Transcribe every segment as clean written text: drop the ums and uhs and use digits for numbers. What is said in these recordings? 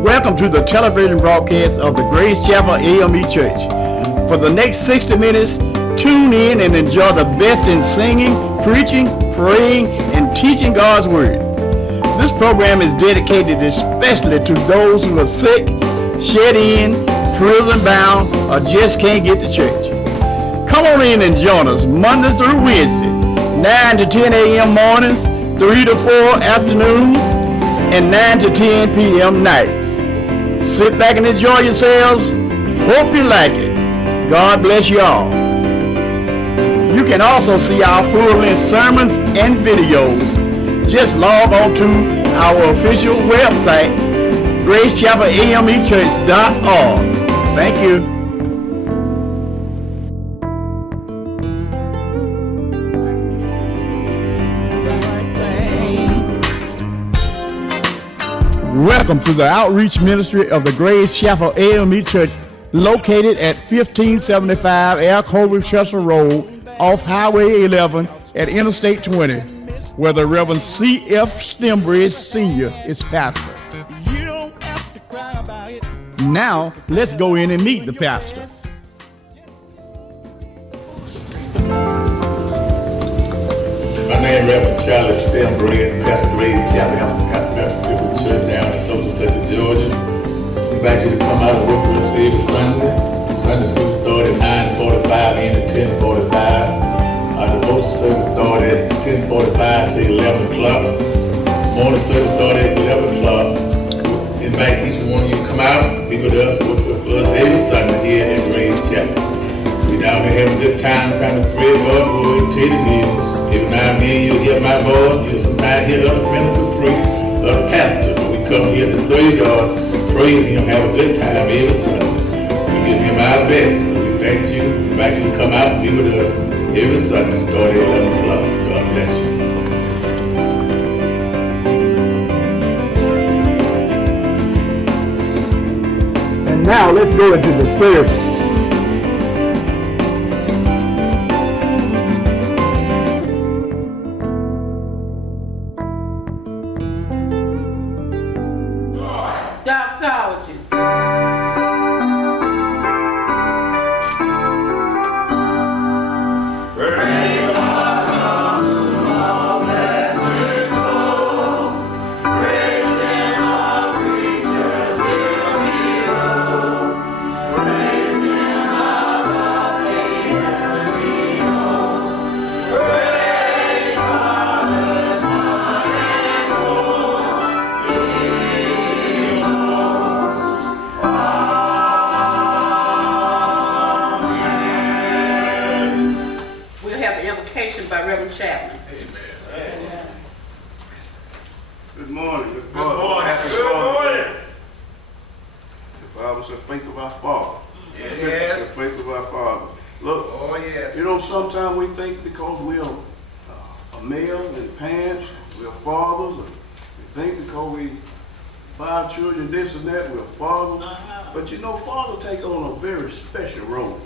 Welcome to the television broadcast of the Rev.Stembridge Church. For the next 60 minutes, tune in and enjoy the best in singing, preaching, praying, and teaching God's Word. This program is dedicated especially to those who are sick, shut in, prison bound, or just can't get to church. Come on in and join us Monday through Wednesday, 9 to 10 a.m. mornings, 3 to 4 afternoons, and 9 to 10 p.m. nights. Sit back and enjoy yourselves. Hope you like it. God bless you all. You can also see our full-length sermons and videos. Just log on to our official website, Rev.StembridgeChurch.org. Thank you. Welcome to the outreach ministry of the Rev.Stembridge Church, located at 1575 Alcova Chester Road, off Highway 11 at Interstate 20, where the Rev. C.F.Stembridge Sr. is pastor. Now, let's go in and meet the pastor. My name is Rev.Stembridge, pastor Rev.Stembridge Church down in Social Sector, Georgia. We invite you to come out and work with us every Sunday. Sunday school started at 9:45 and at 10:45. Our devotion service started at 10:45 to 11 o'clock. Morning service started at 11 o'clock. We invite each one of you to come out, be with us, work with us every Sunday here at Grace Chapel. We down there having a good time trying to pray God's word and tell the news. Every now and then you'll hear my voice, you'll sometimes hear other ministers pray, other pastors. But we come here to serve God, praise Him, have a good time every Sunday. We give Him our best. So we thank you, invite you to come out and be with us every Sunday, starting at 11 o'clock. God bless you. And now let's go into the service. Doxology. By Reverend Chapman. Amen. Good morning. Good morning. Good morning. The Bible says, faith of our Father. Yes. The faith of our Father. Look, Oh, yes. you know, sometimes we think because we are males and parents, we are fathers, and we think because we buy our children this and that, we're fathers. But you know, fathers take on a very special role.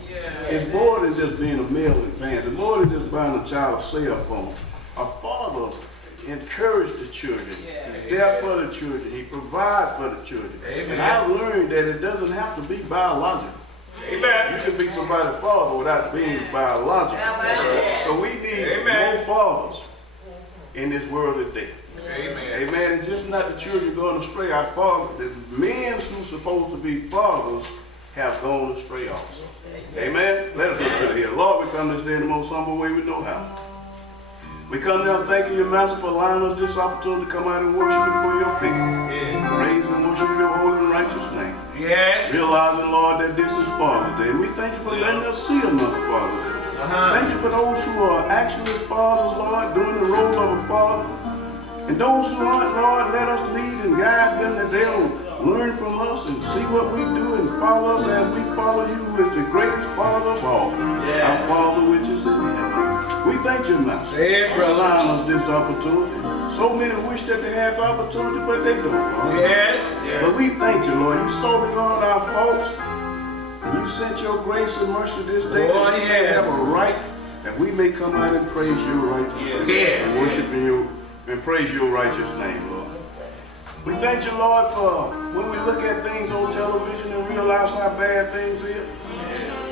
It's more than just being a male and parent. It's more than just buying a child a cell phone. A father encourages the children. He's there for the children. He provides for the children. Amen. And I've learned that it doesn't have to be biological. Amen. You can be somebody's father without being biological. So we need more fathers in this world today. Amen. Amen. It's just not the children going astray. Our fathers, the men who's supposed to be fathers have gone astray also. Amen. Let us look to the hill. Lord, we come this day in the most humble way we know how. We come now thanking you, Master, for allowing us this opportunity to come out and worship before your people. Praise and worship your holy and righteous name. Yes. Realizing, Lord, that this is Father's Day. We thank you for letting us see another Father's Day. Thank you for those who are actually fathers, Lord, doing the role of a father. And those who aren't, Lord, let us lead and guide them that they'll learn from us and see what we do and follow us as we follow you, who is the greatest Father of all, our Father which is in heaven. We thank you, Master, for allowing us this opportunity. So many wish that they had the opportunity, but they don't, Lord. Yes. But we thank you, Lord. You saw beyond our faults. You sent your grace and mercy this day. Oh, that we have a right that we may come out and praise your righteous name. Yes. And worship in you and praise your righteous name, Lord. We thank you, Lord, for when we look at things on television and realize how bad things is.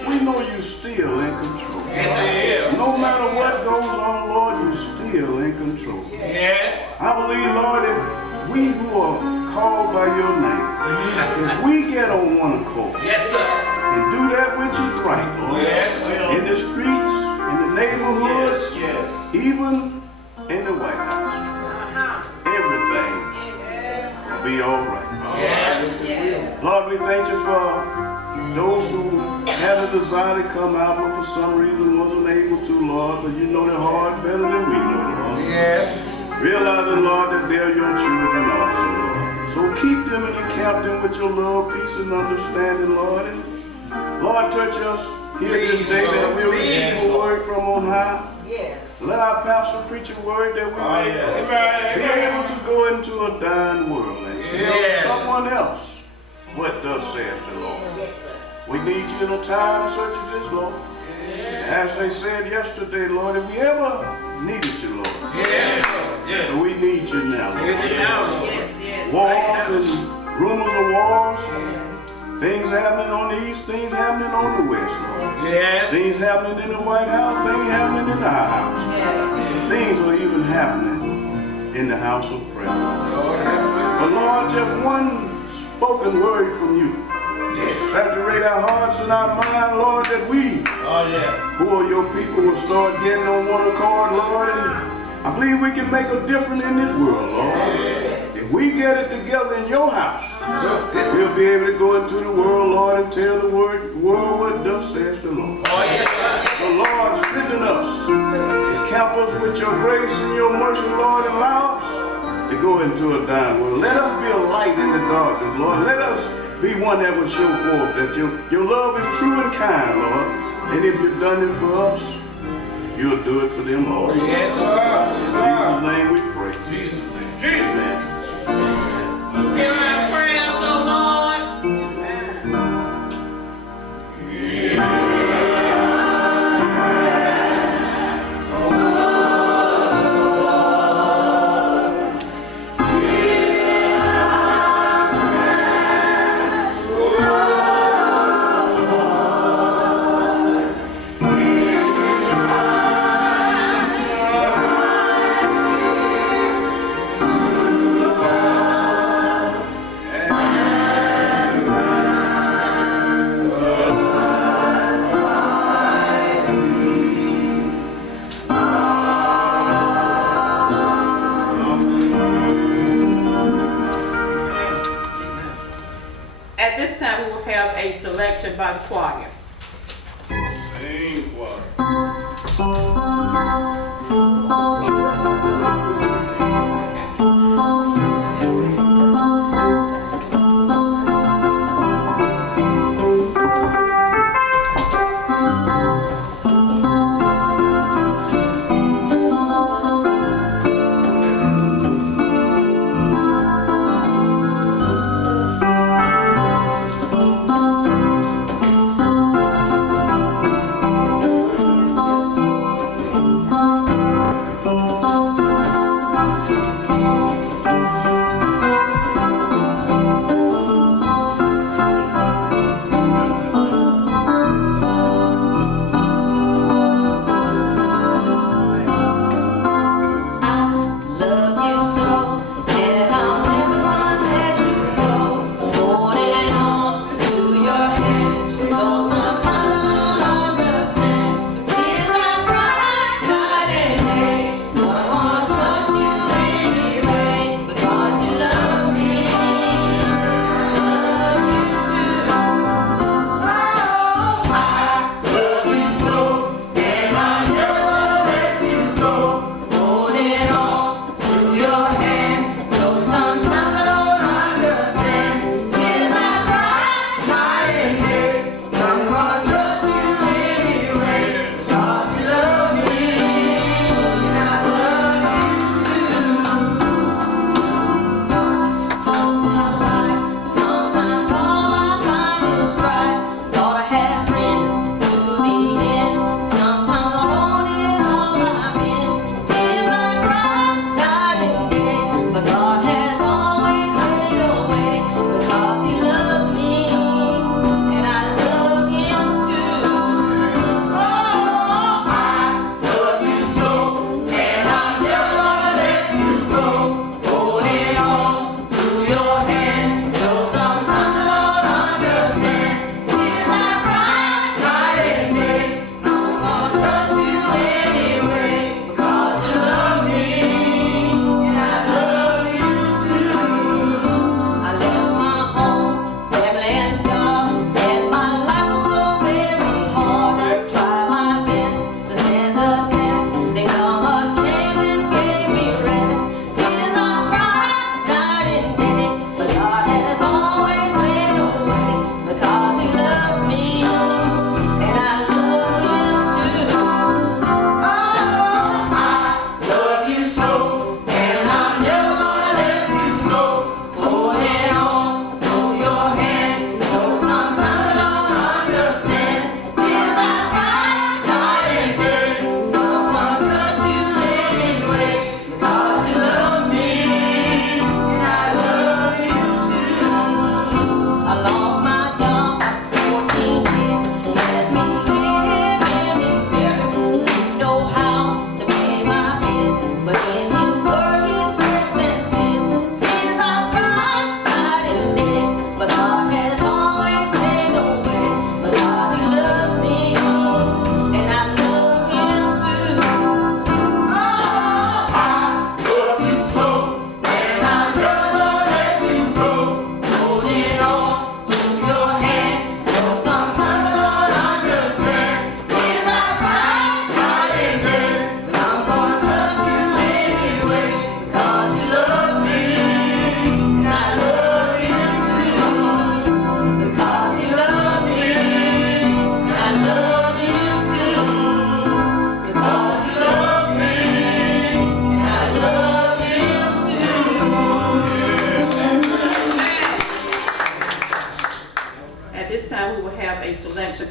We know you're still in control. Yes, No matter what goes on, Lord, you're still in control. yes. I believe, Lord, if we who are called by your name, if we get on one accord Yes, sir. and do that which is right, Lord, Yes. in the streets, in the neighborhoods, Yes. even in the White House, everything will be all right. Yes. Lord, we thank you for those who had a desire to come out, but for some reason wasn't able to, Lord. But you know their heart better than we know, Lord. Yes. Realizing, Lord, that they're your children also, Lord. So keep them and encamp them with your love, peace, and understanding, Lord. And Lord, touch us here this Please, day that Lord. we'll Please, receive a Lord. word from on high. Yes. Let our pastor preach a word that we may Amen. be able to go into a dying world and tell Yes. someone else what thus says the Lord. Yes, sir. We need you in a time such as this, Lord. As they said yesterday, Lord, if we ever needed you, Lord, Yes. Yes. we need you now, Get Lord. it now, Lord. Yes, yes. Wars and rumors of wars, things happening on the east, things happening on the west, Lord. Yes. Things happening in the White House, things happening in our house. Things are even happening in the house of prayer. Lord have mercy. But Lord, just one spoken word from you. Saturate our hearts and our mind, Lord, that we, who are your people, will start getting on one accord, Lord. And I believe we can make a difference in this world, Lord. If we get it together in your house, we'll be able to go into the world, Lord, and tell the world what thus says the Lord. Oh, yes, sir. So, Lord, strengthen us. Camp us with your grace and your mercy, Lord, and allow us to go into a dying world. Let us be a light in the darkness, Lord. Let us be one that will show forth that your love is true and kind, Lord. And if you've done it for us, you'll do it for them also. Yes, sir. In Jesus' name we pray. Jesus. Amen. Hear our prayers, O Lord. At this time, we will have a selection by the choir. Sing choir. Thank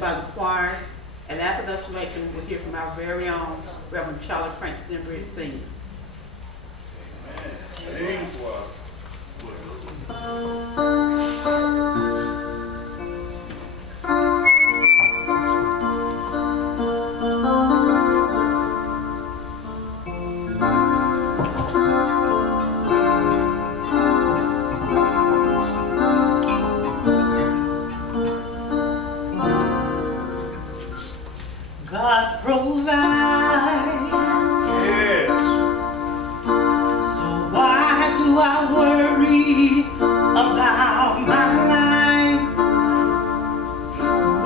by the choir. And after the selection, we'll hear from our very own Rev.Stembridge Sr. Amen. God provides, Yes. so why do I worry about my life?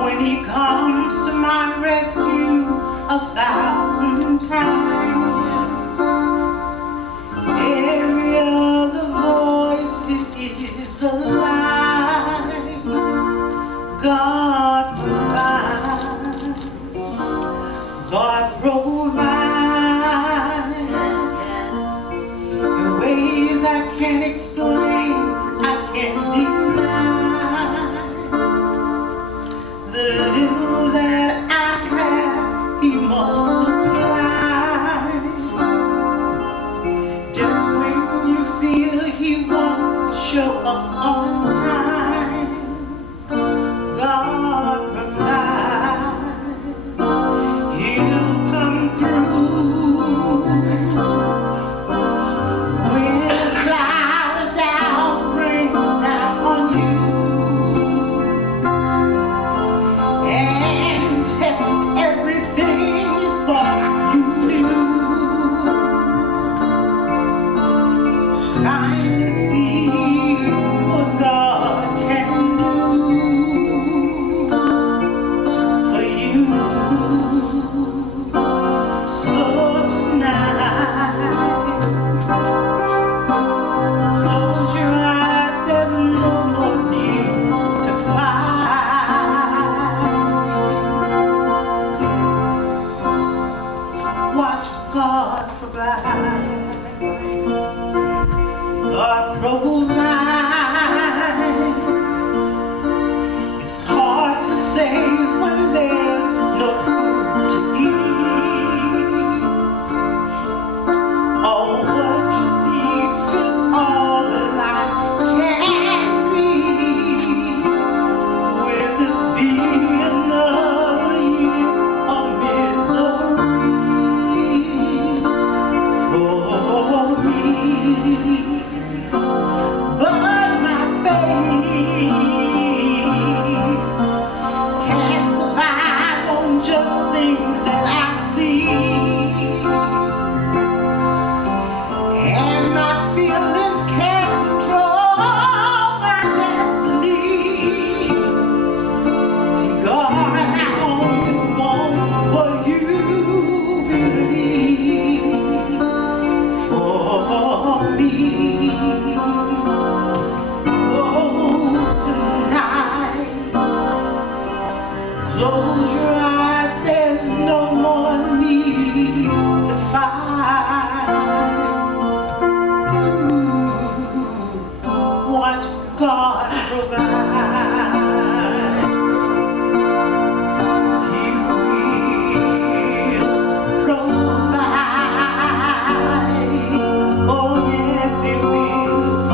When He comes to my rescue 1,000 times, every other voice is a lie. God provides. God provides in ways I can't explain, I can't deny. The little that I have, He multiplies. Just when you feel He won't show up on time, God provides. He'll come through when a cloud of doubt brings down on you and test everything you thought you knew. Trying to see what God can do for you. So tonight, close your eyes, there's no more need to fight. Watch God provide. God provides. It's hard to say when there's no food to eat. All what you see is all that life can be. Will this be another year of misery for me? But my faith can't survive on just things that I see, and my feelings can't control my destiny. See, God, I only want what you believe for me. Oh, tonight, close your eyes, there's no more need to fight. Watch God provide. He will provide. Oh yes, He will.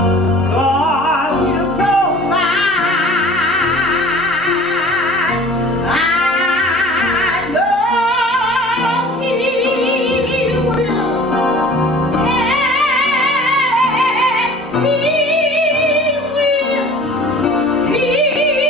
God will provide. I know He will. And He will.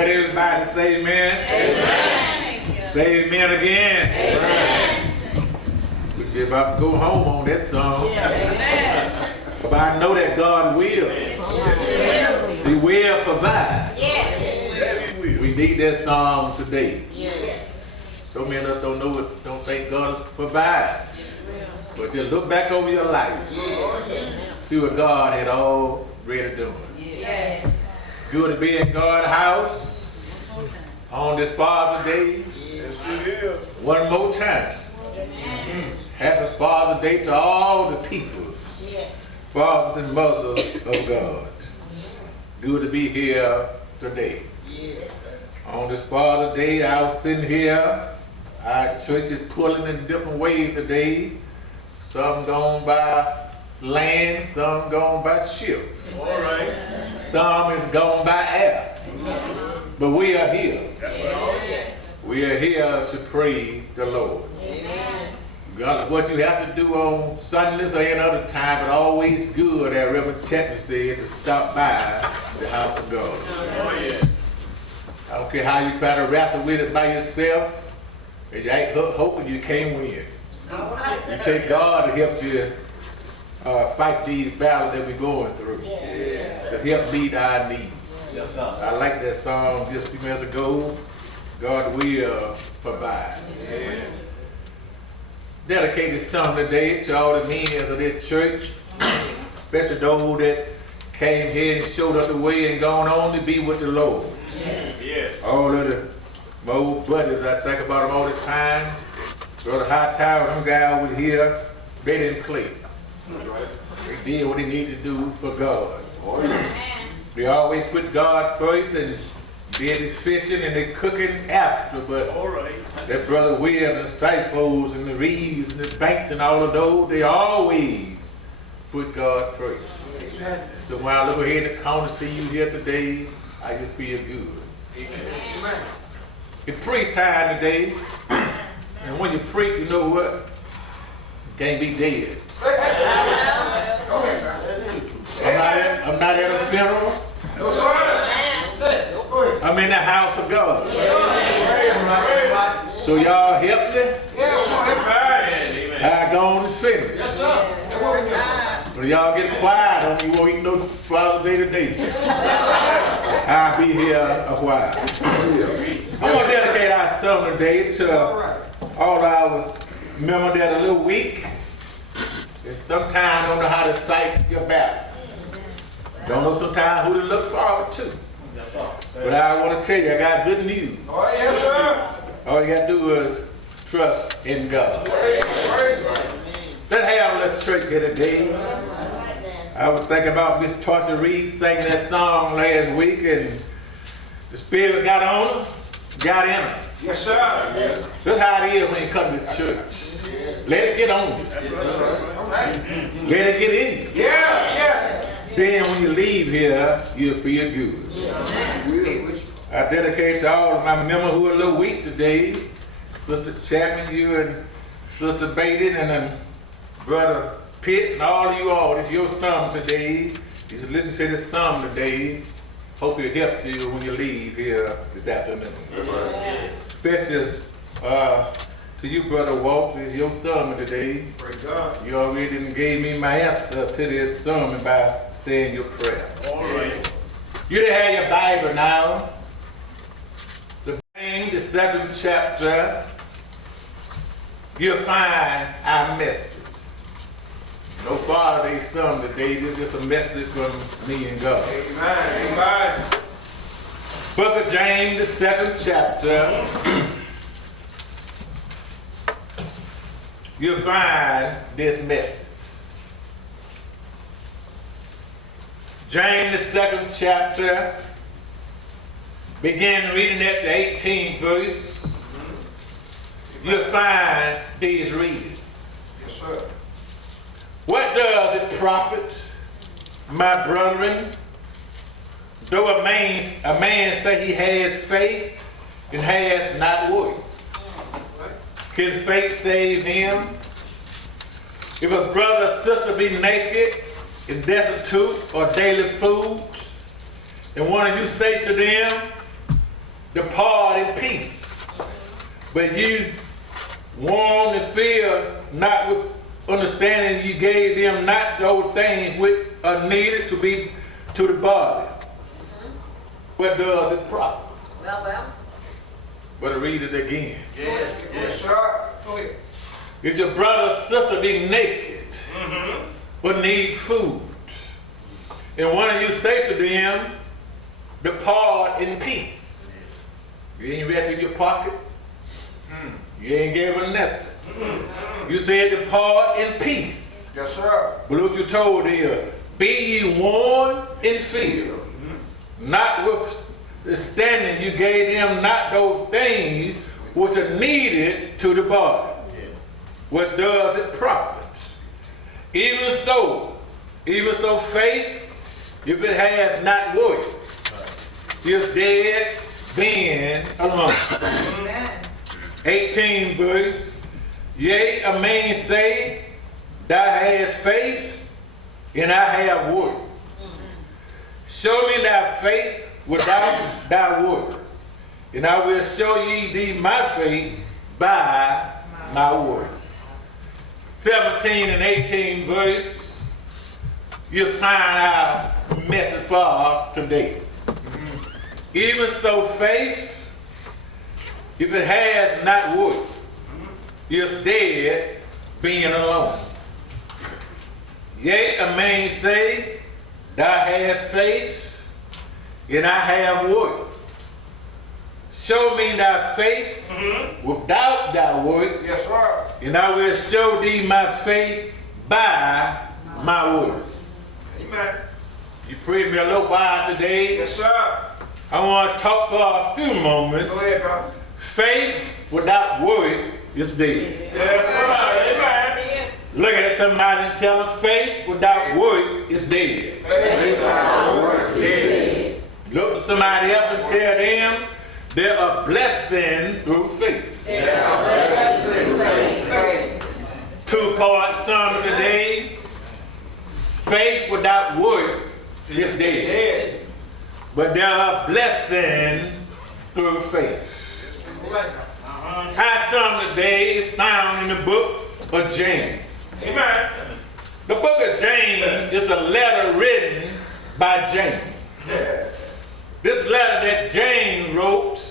Let everybody say amen. Say amen again. We just about to go home on that song. But I know that God will. He will provide. We need that song today. So many of us don't know it, don't think God provides. But just look back over your life. See what God had already done. Good to be in God's house on this Father's Day. Yes, it is. One more time. Happy Father's Day to all the peoples, fathers and mothers of God. Good to be here today. On this Father's Day, I was sitting here. Our church is pulling in different ways today. Some going by land, some going by ship. All right. Some is going by air. But we are here. We are here to praise the Lord. Regardless what you have to do on Sundays or any other time, but always good, as Rev. Chapman said, to stop by the house of God. I don't care how you try to wrestle with it by yourself, if you ain't hoping you can't win. You take God to help you fight these battles that we're going through. To help meet our needs. I like that song just a few minutes ago. God will provide. Dedicate this song today to all the men of this church, especially those that came here and showed us the way and gone on to be with the Lord. All of the my old buddies, I think about them all the time. Brother Hightower, them guys over here, they didn't play. They did what they needed to do for God. They always put God first and did the fishing and the cooking after, but that Brother Will and the Stripos and the Reeves and the Banks and all of those, they always put God first. So when I look over here in the corner, see you here today, I just feel good. It's preach time today, and when you preach, you know what? You can't be dead. I'm not at a funeral. I'm in the house of God. So y'all help me. I go on and finish. But y'all get quiet on me, won't eat no Father's Day today. I'll be here a while. I'm going to dedicate our summer today to all our members that are a little weak and sometimes don't know how to fight your battle. Don't know sometimes who to look forward to. But I want to tell you, I got good news. All you got to do is trust in God. Let's have a little church here today. I was thinking about Miss Tasha Reed singing that song last week, and the Spirit got on her, got in her. Yes, sir. That's how it is when you come to church. Let it get on you. Let it get in you. Then when you leave here, you'll feel good. I dedicate to all of my members who are a little weak today. Sister Chapman, you and Sister Baden, and then Brother Pitts, and all of you all. It's your song today. You should listen to this song today. Hope it helps you when you leave here this afternoon. Especially to you, Brother Walt, it's your sermon today. Praise God. You already gave me my answer to this sermon by saying your prayer. All right. You didn't have your Bible now. The 2nd chapter, you'll find our message. No Father Day sermon today. This is just a message from me and God. Amen. Book of James, the 2nd chapter. You'll find this message. James, the 2nd chapter, begin reading at the 18th verse. You'll find these readings. Yes, sir. What does it profit, my brethren, though a man say he has faith and has not works? Can faith save him? If a brother or sister be naked and destitute or daily food, and one of you say to them, depart in peace. But you warned and fear not with understanding, you gave them not those things which are needed to be to the body. What does it profit? Well. But read it again. Yes, sir. Go ahead. If your brother or sister be naked, but need food, and one of you say to them, depart in peace. You ain't read to your pocket. You ain't gave a lesson. You said depart in peace. Yes, sir. But what you told them, be ye warned in fear. Notwithstanding, you gave them not those things which are needed to the body. What does it profit? Even so faith, if it has not worked, is dead, being alone. Amen. 18 verse, yea, a man say, thou hast faith, and I have work. Show me thy faith without thy work, and I will show thee my faith by my work. 17 and 18 verse, you'll find our message for today. Even so faith, if it has not worked, is dead, being alone. Yea, a man say, thou hast faith, and I have work. Show me thy faith without thy work, Yes, sir. and I will show thee my faith by my works. Amen. You prayed me a little while today. Yes, sir. I want to talk for a few moments. Go ahead, Pastor. Faith without work is dead. Yes, sir. Amen. Look at somebody and tell them faith without work is dead. Faith without works is dead. Look at somebody up and tell them they're a blessing through faith. Two-part sermon today. Faith without work is dead. But there are blessings through faith. Our sermon today is found in the book of James. Amen. The book of James is a letter written by James. This letter that James wrote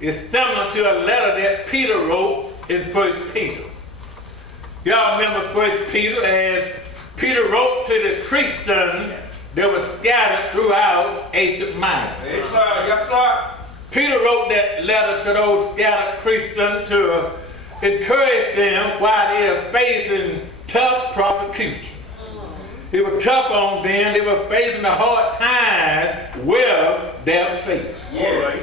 is similar to a letter that Peter wrote in 1 Peter. Y'all remember 1 Peter as Peter wrote to the Christians that were scattered throughout Asia Minor. Yes, sir. Yes, sir. Peter wrote that letter to those scattered Christians to encourage them while they are facing tough persecution. It was tough on them. They were facing a hard time with their faith. Yeah.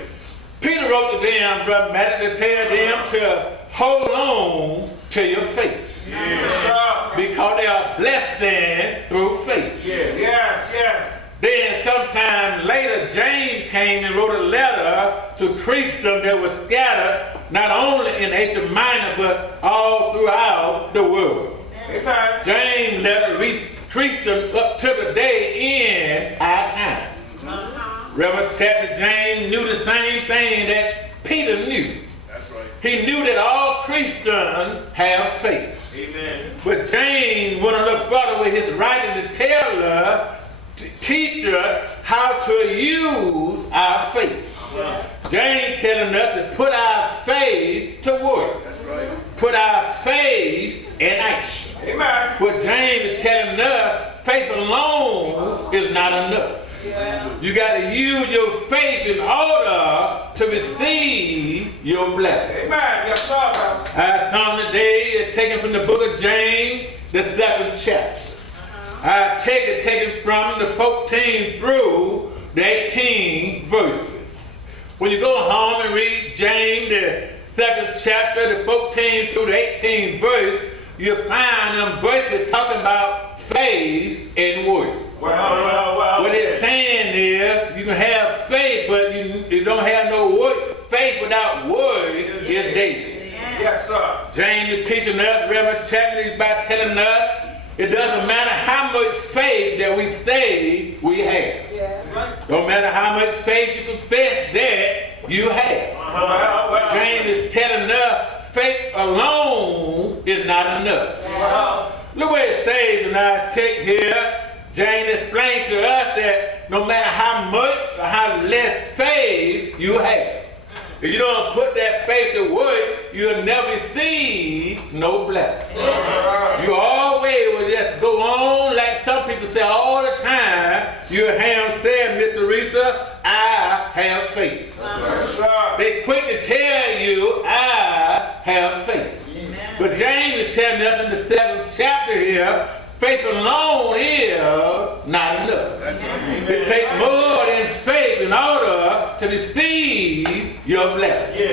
Peter wrote to them, Brother Matthew, to tell them to hold on to your faith. Yes, sir. Because they are blessed through faith. Yeah. Yes, yes. Then sometime later, James came and wrote a letter to Christians that were scattered not only in Asia Minor, but all throughout the world. Amen. James letter reached Christians up to the day in our time. Reverend chapter James knew the same thing that Peter knew. That's right. He knew that all Christians have faith. Amen. But James went a little further with his writing to tell her, to teach her how to use our faith. James telling us to put our faith to work. That's right. Put our faith in action. Amen. But James is telling us faith alone is not enough. You got to use your faith in order to receive your blessing. Amen. Yes, sir. Our psalm today is taken from the book of James, the 7th chapter. I take it from the 14 through the 18 verses. When you go home and read James, the 2nd chapter, the 14 through the 18 verse, you'll find them verses talking about faith and work. Well. What it's saying is, you can have faith, but you don't have no work. Faith without work is dead. Yes, sir. James is teaching us, Reverend chapter is by telling us, it doesn't matter how much faith that we say we have. Yes. Don't matter how much faith you confess that you have. Well, well. James is telling us faith alone is not enough. Well. Look what it says in our text here. James explained to us that no matter how much or how less faith you have, if you don't put that faith to work, you'll never receive no blessing. You always will just go on like some people say all the time. You have said, Miss Teresa, I have faith. They quick to tell you, I have faith. But James is telling us in the 7th chapter here, faith alone is not enough. It takes more than faith in order to receive your blessing.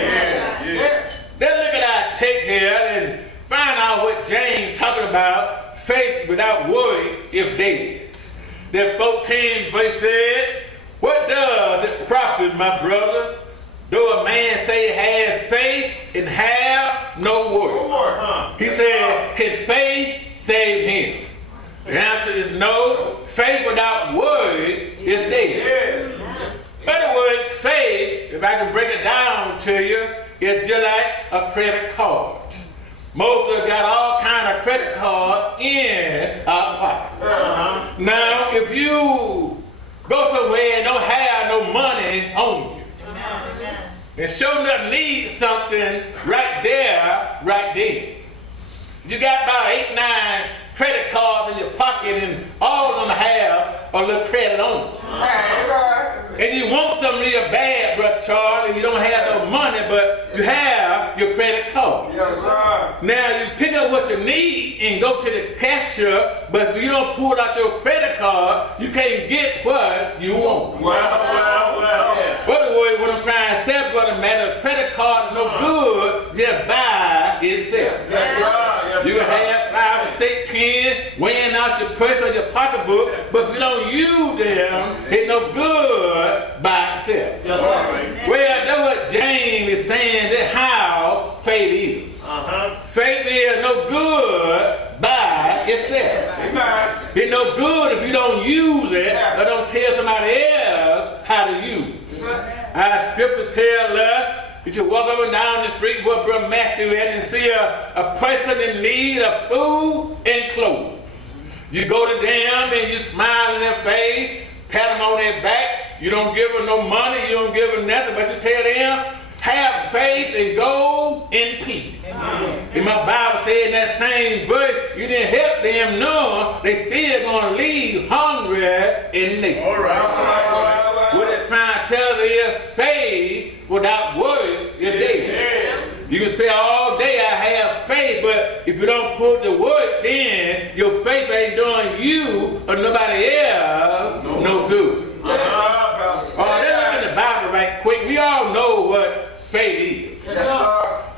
Let's look at our text here and find out what James talking about. Faith without work is dead. The 14th verse said, what does it profit, my brother, though a man say he has faith and have no work? He said, can faith save him? The answer is no. Faith without work is dead. In other words, faith, if I can break it down to you, is just like a credit card. Most of us got all kind of credit cards in our pocket. Now, if you go somewhere and don't have no money on you, and sure enough need something right there, right then. You got about 8, 9 credit cards in your pocket and all of them have a little credit on them. And you want something real bad, Brother Charles, and you don't have no money, but you have your credit card. Yes, sir. Now you pick up what you need and go to the cashier, but if you don't pull out your credit card, you can't get what you want. Well. In other words, what I'm trying to say, brother, man, a credit card is no good just by itself. Yes, sir. You can have 5 or 6, 10 weighing out your purse or your pocketbook, but if you don't use them, it's no good by itself. Yes, sir. Well, that's what James is saying, that's how faith is. Faith is no good by itself. Amen. It's no good if you don't use it or don't tell somebody else how to use it. Our scripture tells us you should walk up and down the street where Brother Matthew is and see a person in need of food and clothes. You go to them and you smile in their face, pat them on their back. You don't give them no money, you don't give them nothing, but you tell them, have faith and go in peace. And my Bible said in that same verse, you didn't help them none, they still going to leave hungry and naked. All right. What it's trying to tell us is faith without work is dead. You can say all day I have faith, but if you don't put the work, then your faith ain't doing you or nobody else no good. Let's look in the Bible right quick. We all know what faith is.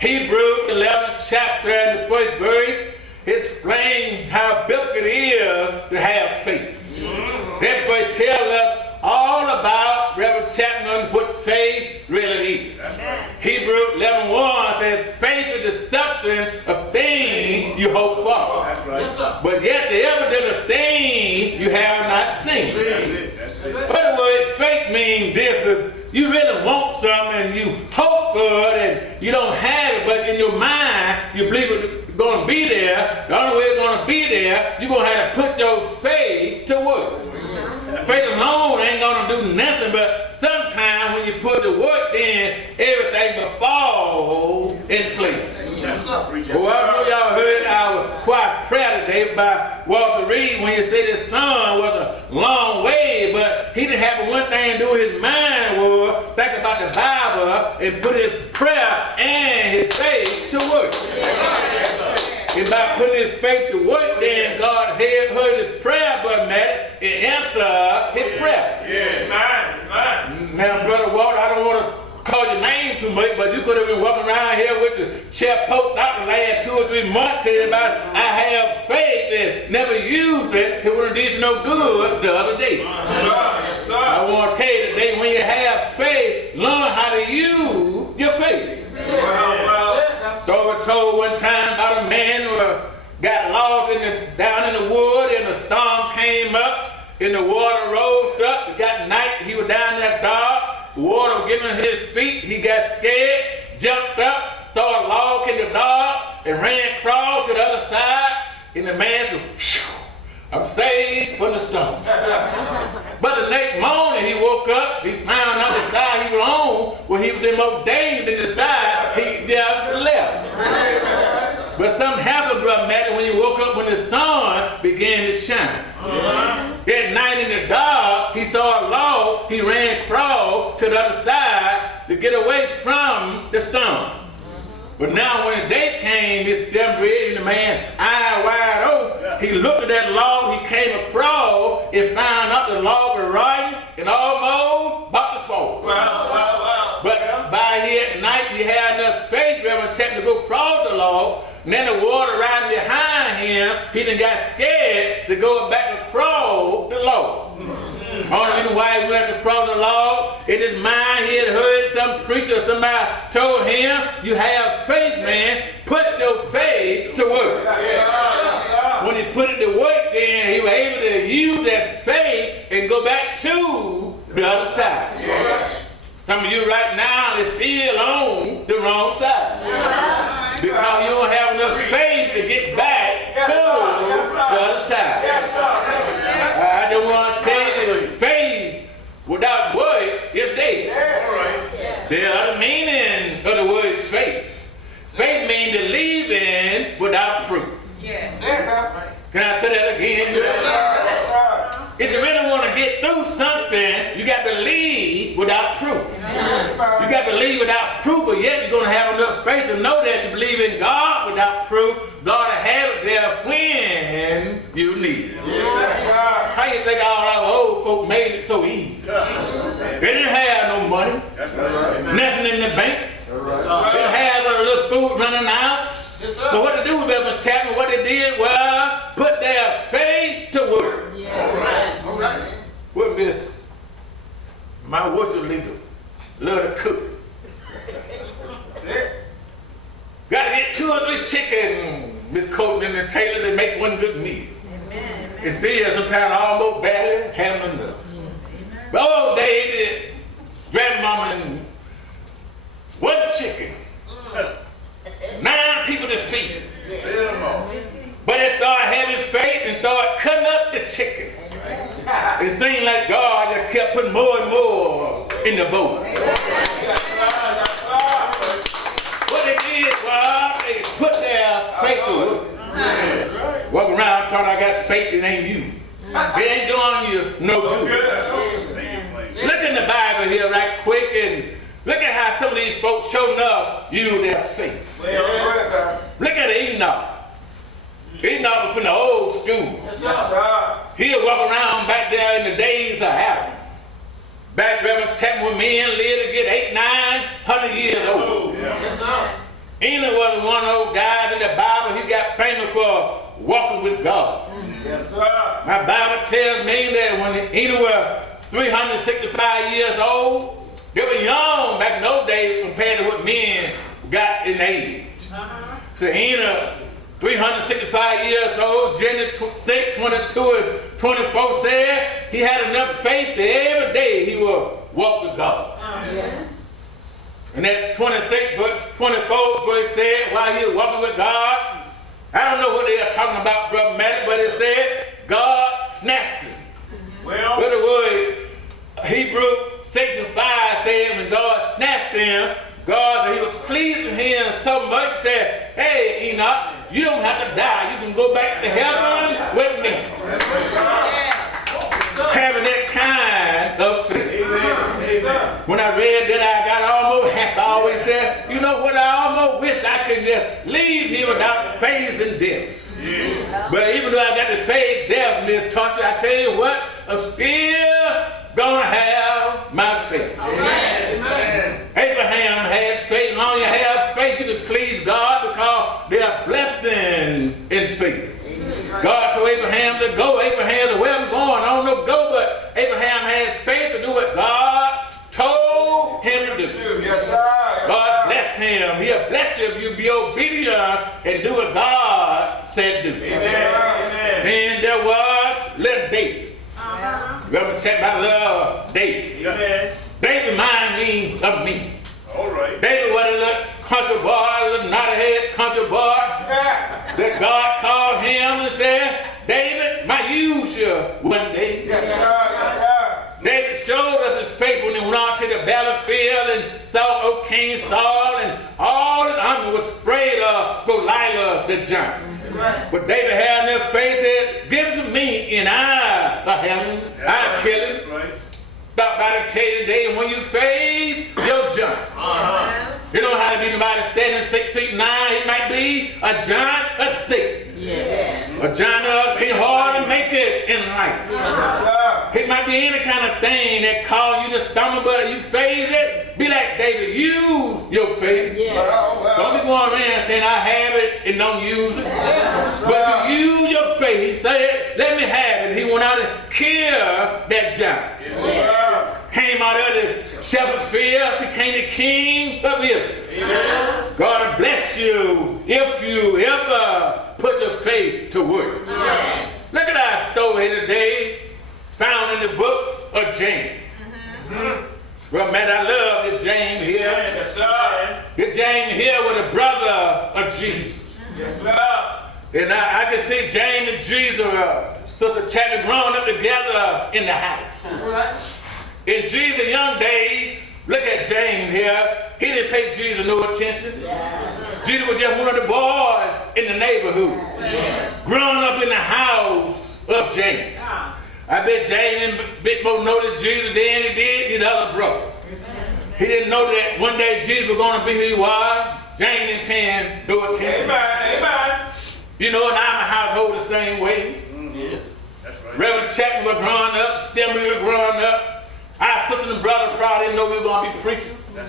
Hebrews 11th chapter and the 1st verse explains how biblical it is to have faith. That verse tells us all about Rev. Chapman what faith really is. Hebrews 11:1 says faith is the substance of things you hope for. That's right. But yet the evidence of things you have not seen. In other words, faith means this: if you really want something and you hope for it and you don't have it, but in your mind you believe it's going to be there, the only way it's going to be there, you're going to have to put your faith to work. Faith alone ain't going to do nothing, but sometimes when you put the work in, everything will fall in place. Well, I know y'all heard our quiet prayer today by Walter Reed when he said his son was a long way, but he didn't have one thing to do with his mind was think about the Bible and put his prayer and his faith to work. And by putting his faith to work, then God heard his prayer, but Matt, it answered his prayer. Now, Brother Walter, I don't want to call your name too much, but you could have been walking around here with your chest poked out the last 2 or 3 months telling about I have faith and never used it. It wouldn't do you no good the other day. Yes, sir. I want to tell you today, when you have faith, learn how to use your faith. So we're told one time about a man who got lost down in the wood and a storm came up and the water rose up. It got night, he was down there dark. The water was log getting on his feet. He got scared, jumped up, saw a log in the dark, and ran, crawled to the other side. And the man said, "Phew, I'm saved from the storm." But the next morning he woke up, he found out the side he was on, where he was in more danger than the side he just left. But something happened, Brother Matthew, when you woke up when the sun began to shine. That night in the dark, he saw a log, he ran, crawled to the other side to get away from the storm. But now when the day came, Mr. Stembridge and the man, eye wide open, he looked at that log, he came across and found out the log was rotten and almost about to fall. But by here at night, he had enough faith, Reverend Chapman, to go cross the log. And then the water riding behind him, he done got scared to go back across the log. Only reason why he went to cross the log, in his mind he had heard some preacher, somebody told him, you have faith, man, put your faith to work. When he put it to work, then he was able to use that faith and go back to the other side. Some of you right now is still on the wrong side. Because you don't have enough faith to get back to the other side. I just want to tell you, faith without work is dead. The other meaning of the word faith. Faith means believing without proof. Can I say that again? If you really want to get through something, you got to believe without proof. You got to believe without proof, but yet you're going to have enough faith to know that you believe in God without proof. God will have it there when you need it. How you think all our old folk made it so easy? They didn't have no money, nothing in the bank. They didn't have a little food running out. But what to do with Rev. Chapman, what they did was put their faith to work. All right. What Miss, my worship leader, love to cook. Got to get 2 or 3 chicken, Miss Colton and the Taylor, to make one good meal. And then sometimes almost barely have enough. But all day, grandmama and 1 chicken. 9 people to feed. But they started having faith and started cutting up the chicken. It seemed like God just kept putting more and more in the boat. What they did was they put their faith to work. Walk around talking, I got faith, it ain't you. They ain't doing you no good. Look in the Bible here right quick and look at how some of these folks showing up use their faith. Look at Enoch. Enoch was from the old school. He'll walk around back there in the days of Adam. Back Reverend Chapman with men lived to get 800-900 years old. Enoch was one of those guys in the Bible, he got famous for walking with God. My Bible tells me that when Enoch was 365 years old, they were young back in those days compared to what men got in age. So Enoch, 365 years old, Genesis 6, 22 and 24 said he had enough faith that every day he would walk with God. And that 26 verse, 24 verse said while he was walking with God, I don't know what they are talking about, Brother Matty, but it said God snatched him. Well, the word Hebrew 6 and 5 said when God snatched him, God, he was pleased with him so much, said, hey, Enoch, you don't have to die. You can go back to heaven with me. Having that kind of faith. When I read that, I got almost happy. I always said, you know what, I almost wish I could just leave here without facing death. But even though I got to face death, Miss Torture, I tell you what, I'm still gonna have my faith. Abraham had faith. As long as you have faith, you can please God because there are blessings in faith. God told Abraham to go. Abraham said, where I'm going, I don't know go, but Abraham had faith to do what God told him to do. God bless him. He'll bless you if you be obedient and do what God said do. Then there was little David. Reverend Chapman, I love David. They remind me of me. All right. David was a little country boy, a little knot-ahead country boy. That God called him and said, David, my youth shall one day. Yes, sir. Yes, sir. David showed us his faith when he went out to the battlefield and saw old King Saul and all the army was afraid of Goliath the giant. But David had enough faith that give it to me and I'll handle him. I'll kill him. Right. Stop by to tell you today, when you face your giant, you don't have to be nobody standing 6 feet 9. He might be a giant of sickness. Yes. A giant of being hard to make it in life. Yes, sir. It might be any kind of thing that cause you to stumble, but you face it. Be like David, use your faith. Don't be going around saying I have it and don't use it. But to use your faith, he said, let me have it. He went out and killed that giant. Came out of the shepherd field, became the king of Israel. God bless you if you ever put your faith to work. Look at our story here today, found in the book of James. Well, man, I love that James here. Yes, sir. That James here was a brother of Jesus. Yes, sir. And I can see James and Jesus, Sister Chapman, growing up together in the house. In Jesus' young days, look at James here. He didn't pay Jesus no attention. Jesus was just one of the boys in the neighborhood. Growing up in the house of James. I bet James a bit more noticed Jesus than he did his other brother. He didn't know that one day Jesus was going to be who he was. James didn't pay no attention. Amen. You know, in our household the same way. That's right. Rev. Chapman was growing up, Stembridge was growing up. Our sister and brother probably didn't know we were going to be preachers. They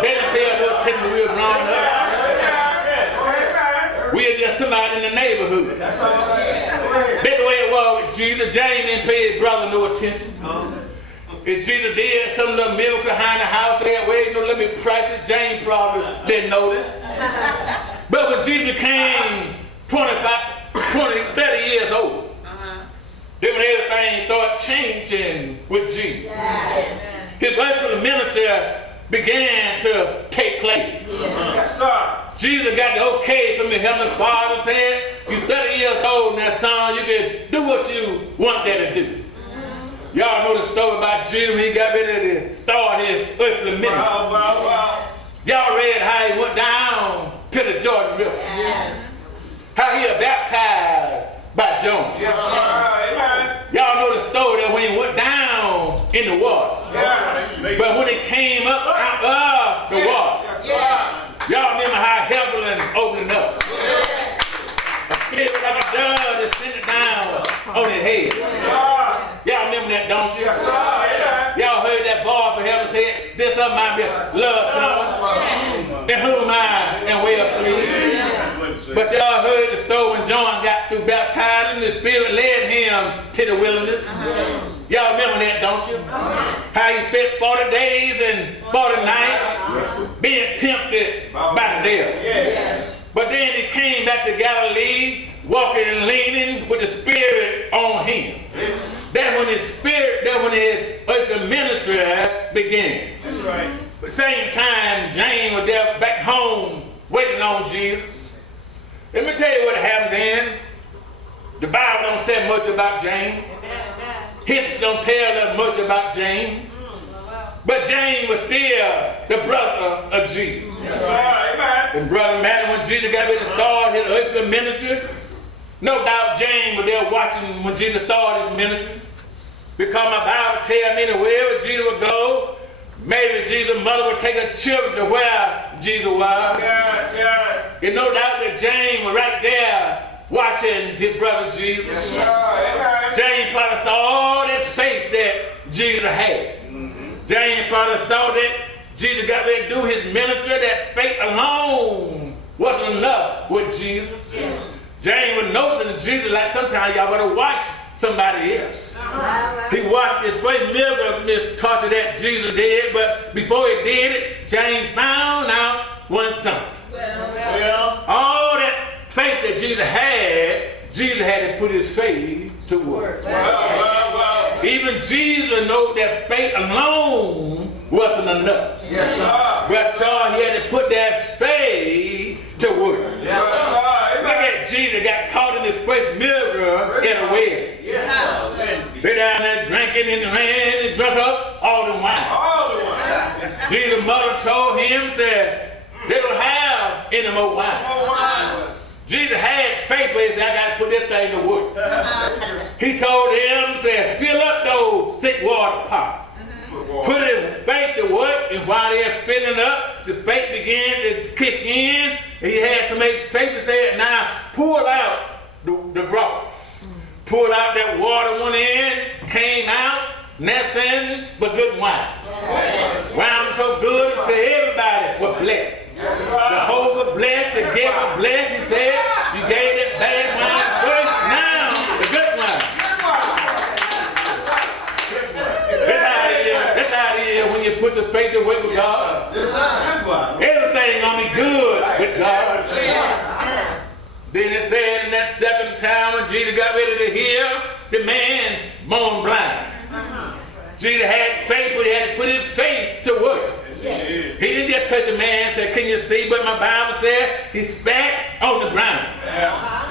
didn't pay no attention when we were growing up. We were just somebody in the neighborhood. That's the way it was with Jesus. James didn't pay his brother no attention. If Jesus did some little miracle behind the house, said, wait, no, let me practice, James probably didn't notice. But when Jesus became 30 years old, then when everything started changing with Jesus. His earthly ministry began to take place. Yes, sir. Jesus got the okay from the Heavenly Father, saying, you're 30 years old now, son, you can do what you want that to do. Y'all know the story about Jesus when he got ready to start his earthly ministry. Y'all read how he went down to the Jordan River. How he was baptized by John. Yes, sir. Amen. Y'all know the story that when he went down in the water, but when he came up out of the water, y'all remember how heaven opened up. A spirit like a dove descended down on his head. Y'all remember that, don't you? Yes, sir. Y'all heard that voice from heaven say, this of my love son, in whom I am well pleased. But y'all heard the story when John got through baptizing, the Spirit led him to the wilderness. Y'all remember that, don't you? How he spent 40 days and 40 nights being tempted by the devil. But then he came back to Galilee, walking and leaning with the Spirit on him. That's when his earthly ministry began. That's right. At the same time, James was there back home waiting on Jesus. Let me tell you what happened then. The Bible don't say much about James. History don't tell us much about James. But James was still the brother of Jesus. Yes, sir. Amen. And brother Matthew, when Jesus got ready to start his earthly ministry, no doubt James was there watching when Jesus started his ministry. Because my Bible tells me that wherever Jesus would go, maybe Jesus' mother would take her children to where Jesus was. Yes. And no doubt that James was right there watching his brother Jesus. Yes, sir. Amen. James probably saw all that faith that Jesus had. James probably saw that Jesus got ready to do his ministry, that faith alone wasn't enough with Jesus. James was noticing Jesus like sometimes y'all better watch somebody else. He watched his first miracle, this torture that Jesus did, but before he did it, James found out one something. All that faith that Jesus had to put his faith to work. Even Jesus knew that faith alone wasn't enough. Yes, sir. But so he had to put that faith to work. Yes, sir. Look at Jesus got caught in his first miracle in a wedding. Yes, sir. They down there drinking and ran and drunk up all the wine. All the one. Jesus' mother told him, said, they don't have any more wine. All wine. Jesus had faith, but he said, I got to put this thing to work. He told him, said, fill up those 6 water pots. Put his faith to work, and while they're filling up, the faith began to kick in. And he had to make faith and said, now pull out the broth. Pulled out that water went in, came out, nothing but good wine. Wine was so good to everybody was blessed. The whole was blessed, the gift was blessed. He said, you gave that bad wine first, now the good wine. That's how it is when you put the faith to work with God. Everything gonna be good with God. Then it said in that second time when Jesus got ready to heal, the man born blind. Jesus had faith, but he had to put his faith to work. He didn't just touch the man and say, can you see? But my Bible said he spat on the ground.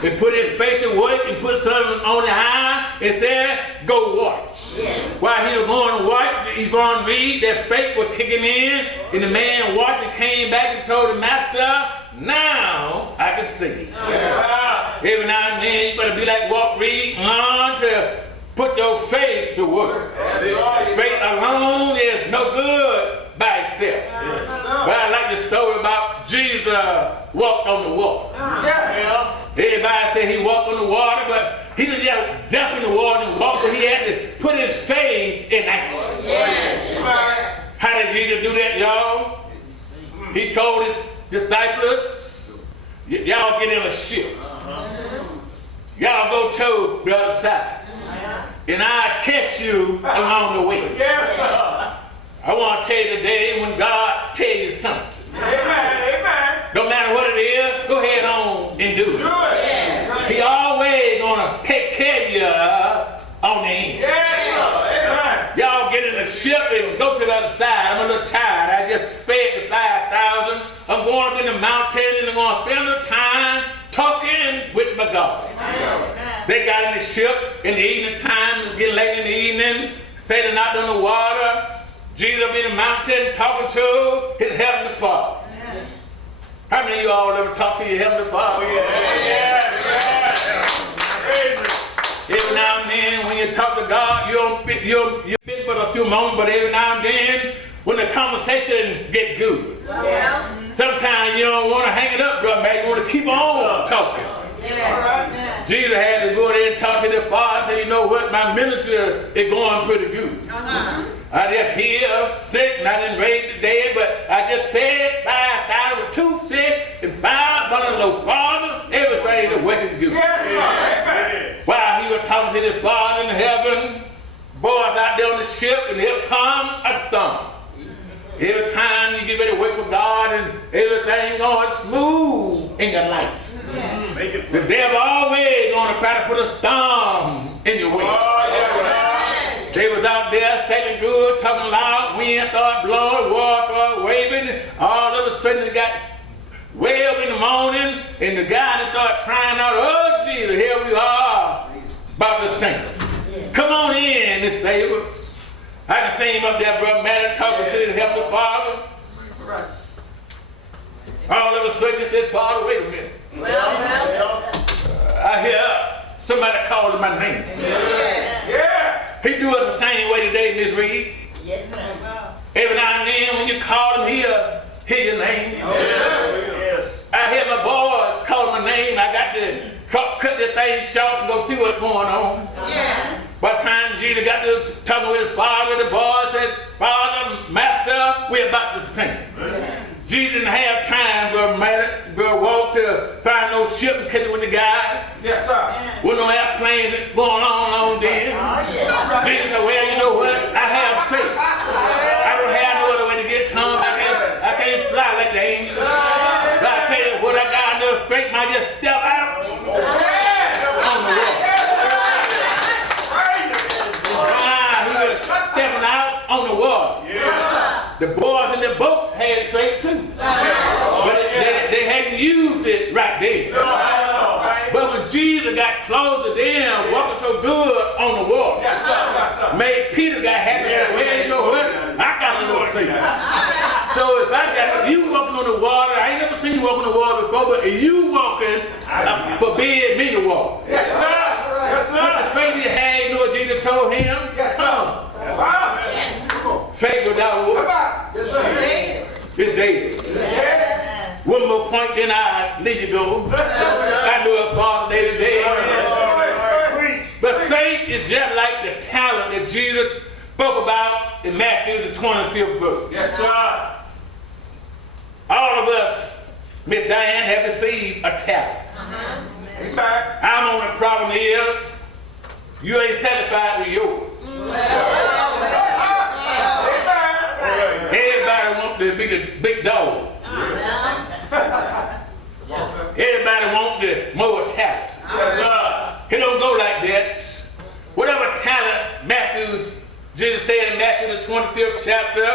He put his faith to work and put something on the eye and said, go watch. While he was going to watch, he was going to read, that faith was kicking in, and the man watched and came back and told the master, now I can see. Every now and then you better be like Walt Reed, learn to put your faith to work. Faith alone is no good by itself. But I like the story about Jesus walked on the water. Everybody say he walked on the water, but he didn't just jump in the water and walk, but he had to put his faith in action. How did Jesus do that, y'all? He told his disciples, y'all get in a ship. Y'all go to the other side. And I'll catch you along the way. Yes, sir. I want to tell you today, when God tell you something, Amen. no matter what it is, go ahead on and do it. Do it. He always gonna take care of you on the end. Yes, sir. Y'all get in the ship and go to the other side. I'm a little tired. I just fed the 5,000. I'm going up in the mountain and I'm going to spend the time talking with my God. They got in the ship in the evening time, getting late in the evening, sailing out on the water. Jesus up in the mountain talking to his heavenly Father. How many of you all ever talk to your heavenly Father? Every now and then when you talk to God, you'll been for a few moments, but every now and then when the conversation get good. Sometimes you don't want to hang it up, brother, man. You want to keep on talking. Jesus had to go there and talk to the Father and say, you know what, my ministry is going pretty good. I just healed sick and I didn't raise the dead, but I just fed 5,000 with 2 fish and 5 buffalo. Father, everything is working good. While he was talking to his Father in heaven, boys out there on the ship, and here come a storm. Every time you get ready to work for God and everything going smooth in your life, the devil always going to try to put a storm in your way. They was out there sailing good, talking loud, wind started blowing, water started waving. All of a sudden it got way up in the morning, and the guy that started crying out, oh Jesus, here we are, about to sink. Come on in and save us. I can see him up there, brother man, talking to his heavenly Father. All of a sudden he said, Father, wait a minute. I hear somebody calling my name. He do it the same way today, Miss Reed. Every now and then when you call him, he'll hear your name. I hear my boys call my name. I got to cut this thing short and go see what's going on. By the time Jesus got to talking with his father, the boy said, Father, Master, we're about to sink. Jesus didn't have time, brother Walt, to find no ship and catch it with the guys. Yes, sir. With no airplanes going on then. Jesus said, well, you know what? I have faith. I don't have no other way to get tongue. I can't fly like the angels. But I tell you what, I got enough faith, might just step out on the water. on the water. The boys in the boat had faith too. But they hadn't used it right there. But when Jesus got close to them, walking so good on the water, made Peter got happy and said, well, you know what? I got a little faith. So if you walking on the water, I ain't never seen you walking on the water before, but if you walking, forbid me to walk. Yes, sir. Yes, sir. But the faith he had, you know what Jesus told him? Yes, sir. Faith without works Yes, sir. is dead. One more point, then I need to go. I know it's part of day to day. But faith is just like the talent that Jesus spoke about in Matthew the 25th verse. Yes, sir. All of us, Miss Diane, have received a talent. Amen. I'm on the problem is, you ain't satisfied with yours. Everybody wants to be the big dog. Everybody wants the more talent. It don't go like that. Whatever talent Jesus said in Matthew the 25th chapter,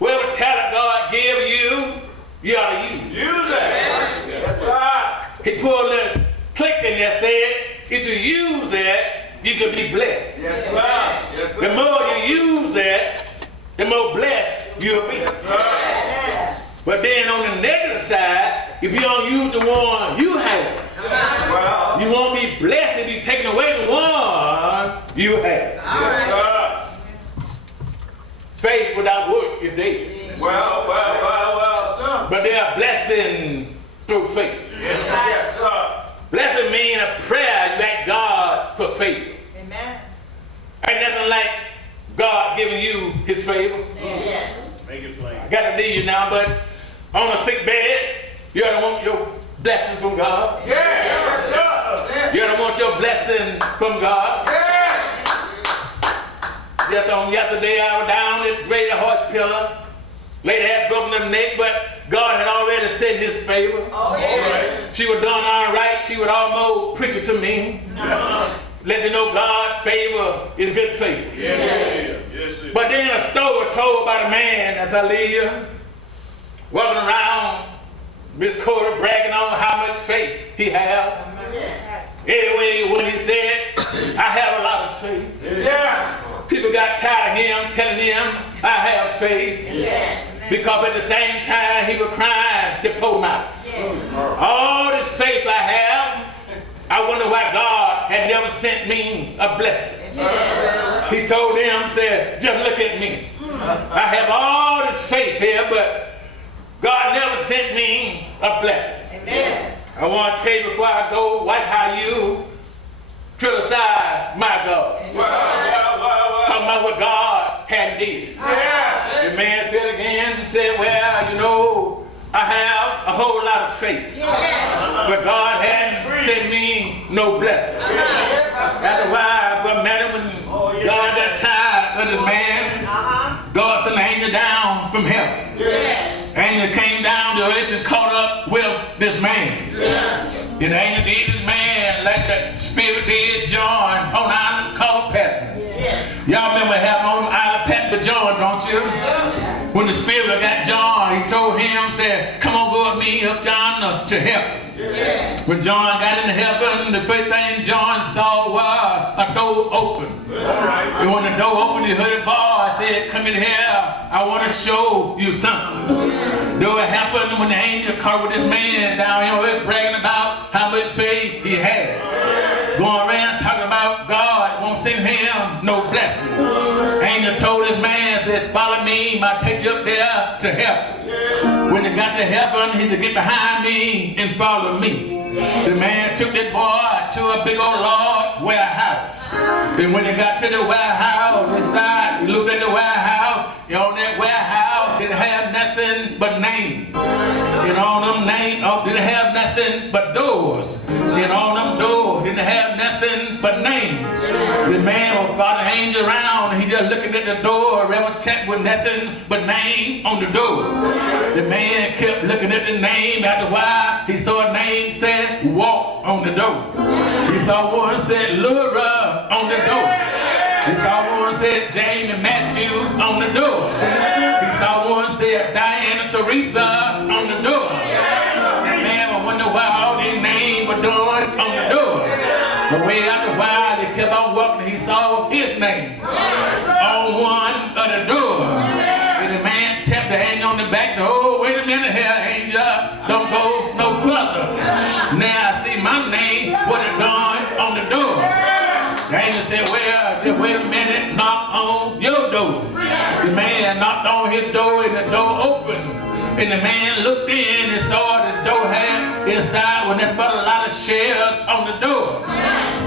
whatever talent God gave you, you ought to use. Use it. Yes, sir. He put a little click in there, said, if you use that, you can be blessed. Yes, sir. Yes, sir. The more you use that, the more blessed you'll be. Yes, sir. But then on the negative side, if you don't use the one you have, Well, you won't be blessed if you taking away the one you have. yes, sir. Faith without work is dead. Well, sir. But there are blessings through faith. Yes, sir. Yes, sir. Blessing means a prayer you ask God for favor. Amen. Ain't nothing like God giving you his favor. Make it plain. I got to leave you now, but on a sick bed, you ought to want your blessing from God. Yes, sir. You ought to want your blessing from God. Yes. Just on yesterday, I was down at Greater Horse Pillar. Lady had broken her neck, but God had already sent his favor. Oh, yeah. She was doing all right. She would almost preach it to me. Let you know God's favor is good favor. Yes, it is. Yes, it is. But then a story told about a man, as I leave, walking around, Miss Cora bragging on how much faith he had. Anyway, when he said, I have a lot of faith. Yes. People got tired of him telling him, I have faith. Because at the same time he was crying the poor mouth. All this faith I have, I wonder why God had never sent me a blessing. He told them, said, just look at me. I have all this faith here, but God never sent me a blessing. I want to tell you before I go, watch how you criticize my God. Talking about what God had did. The man said again, said, well, you know, I have a whole lot of faith. But God hadn't sent me no blessing. That's why, but man, when God got tired of this man, God sent an angel down from heaven. Angel came down to earth and caught up with this man. And the angel did this man like the Spirit did John on the island called Patmos. Y'all remember what happened on the island Patmos with John, don't you? When the Spirit got John, he told him, said, come on, go with me up John to heaven. When John got into heaven, the first thing John saw was a door open. And when the door opened, he heard a voice said, come in here, I want to show you something. Though it happened when the angel caught with this man down here bragging about how much faith he had. Going around talking about God won't send him no blessing. Angel told this man, said, follow me, I take you up there to heaven. When they got to heaven, he said, get behind me and follow me. The man took that boy to a big old large warehouse. And when they got to the warehouse, inside, he looked at the warehouse, and on that warehouse didn't have nothing but names. And on them names, didn't have nothing but doors. And on them doors didn't have nothing but names. The man was following the angel around, and he just looking at the door, ever check with nothing but name on the door. The man kept looking at the name. After a while, he saw a name said walk on the door. He saw one said Laura on the door. He saw one said James and Matthew on the door. He saw one said Diana and Teresa on the door. And man, I wonder why all these names were doing on the door. But way after a while, they kept on walking. He saw his name on one of the doors. And the man tapped the angel on the back and said, oh, wait a minute here, angel. Don't go no further. Now I see my name, what it done on the door. The angel said, well, just wait a minute, knock on your door. The man knocked on his door and the door opened. And the man looked in and saw the door had inside was nothing but a lot of shelves on the door.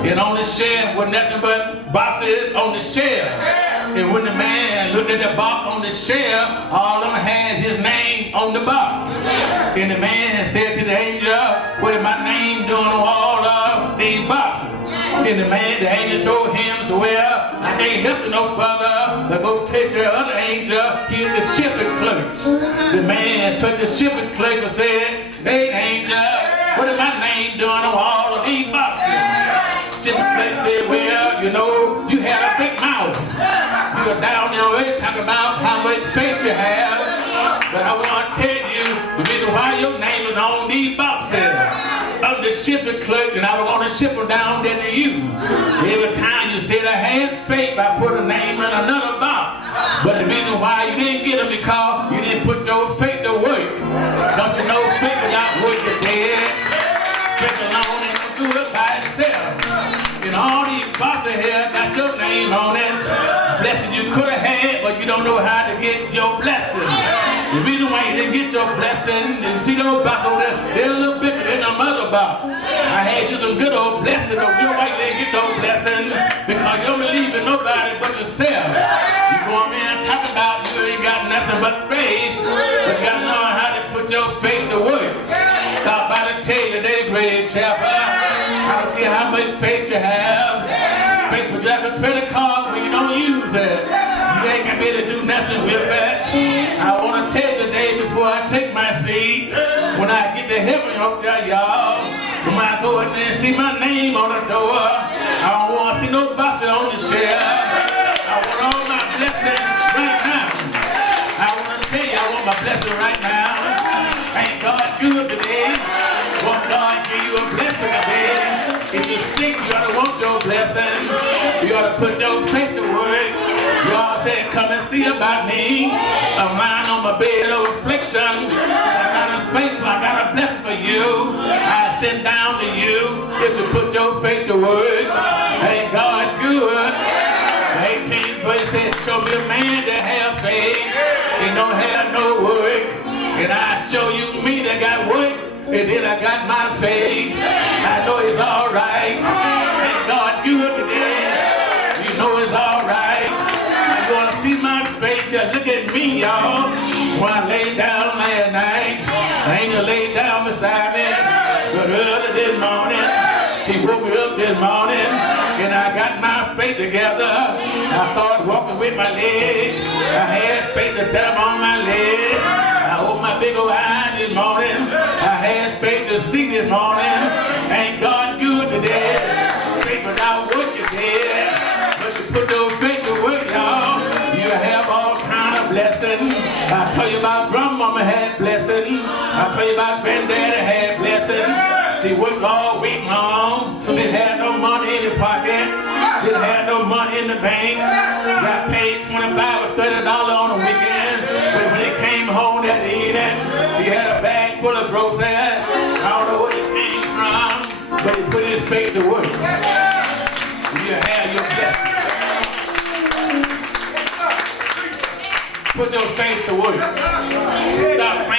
And on the shelf was nothing but boxes on the shelf. And when the man looked at the box on the shelf, all of them had his name on the box. And the man said to the angel, what is my name doing on all of these boxes? And the angel told him, so well, I can't help you no further. But go take the other angel, he's the shipping clerk. The man took the shipping clerk and said, hey angel, what is my name doing on all of these boxes? Shipping clerk said, well, you know, you have a big mouth. You are down there talking about how much faith you have. But I want to tell you the reason why your name is on these boxes. Of the shipping clerk, and I was going to ship them down there to you. Every time you said I had faith, I put a name in another box. But the reason why you didn't get them because you didn't put your faith to work. Don't you know faith without work is dead? Faith alone ain't gonna do it by itself. And all these boxes here got your name on it. Blessings you could have had, but you don't know how to get your blessing. The reason why you didn't get your blessing, you see those boxes over there, they're a little bigger than the mother box. I had you some good old blessings, but you know why you didn't get those blessings? Because you don't believe in nobody but yourself. You go on there and talk about you ain't got nothing but faith, but you got to learn how to put your faith to work. Stop by to tell you today, Grave Chapel, I don't care how much faith you have. Faith was just a credit card when you don't use it. You ain't gonna be able to do nothing with it. I want to tell you today before I take my seat, when I get to heaven up there, y'all, when I go in there and see my name on the door, I don't want to see no boxes on the shelf. I want all my blessings right now. I want to tell you I want my blessing right now. Ain't God good today? Won't God give you a blessing today? If you think you ought to want your blessing, you ought to put your faith to work. You ought to say, come and see about me. I'm lying on my bed of affliction. I got a faith, I got a blessing for you. I send down to you if you put your faith to work. Ain't God good? 18th verse says, show me a man that have faith and don't have no work. And I show you me that got work, and then I got my faith. I know it's all right. Ain't God good today? You know it's all right. I'm going to see my faith. Just look at me, y'all. When I laid down last night, I ain't gonna lay down beside me. But early this morning, he woke me up this morning, and I got my faith together. I started walking with my legs. I had faith to tap on my leg. I opened my big old eyes this morning. I had faith to see this morning. Ain't God good today? Faith without what you did. But you put those faith to work, y'all. You have all kind of blessings. I tell you about grandmama had blessings. I tell you about granddaddy had blessings. He worked all week long. Didn't have no money in his pocket. Didn't have no money in the bank. Got paid $25 or $30 on the weekend. But when he came home that evening, he had a bag full of groceries. I don't know where it came from, but he put his faith to work. You have your blessing. Put your faith to work. Stop